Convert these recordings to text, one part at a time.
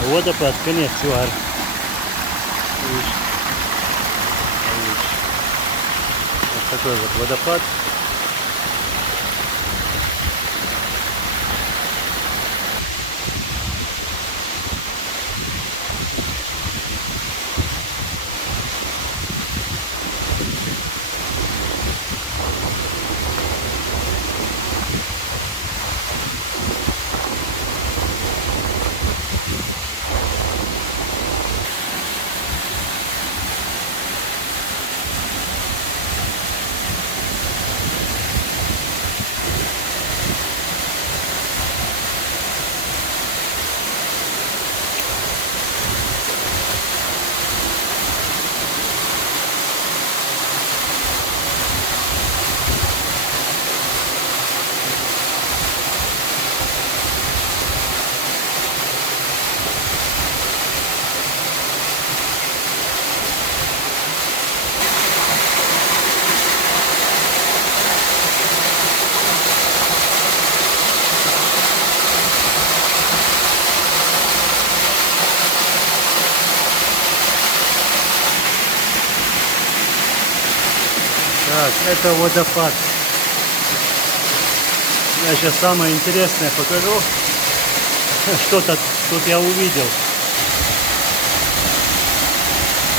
Водопад, конец Чуар. Вот такой вот водопад. Так, это водопад. Я сейчас самое интересное покажу. Что-то тут я увидел.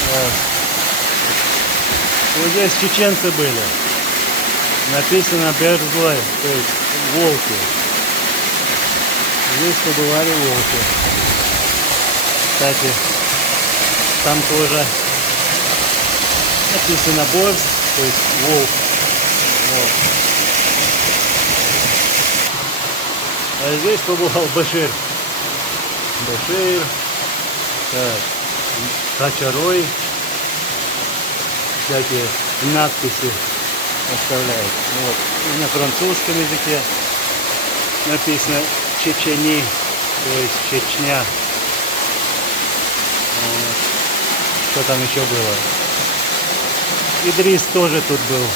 Так. Вот здесь чеченцы были. Написано Берзлай, то есть волки. Здесь побывали волки. Кстати, там тоже написано Борс, то есть волк. Вот. А здесь побывал Башир. Башир. Так. Качарой. Всякие надписи оставляют. Вот. И на французском языке написано Чечени, то есть Чечня. Вот. Что там еще было? Идрис тоже тут был.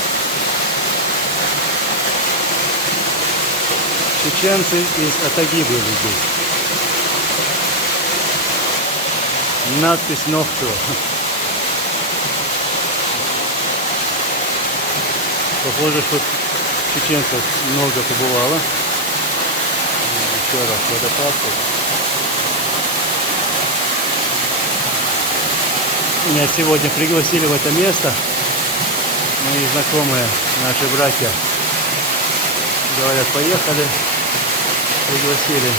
Чеченцы из Атаги были здесь. Надпись Нохту. Похоже, что чеченцев много побывало. Еще раз водопад. Меня сегодня пригласили в это место. Мои знакомые, наши братья. Говорят, поехали. Пригласили.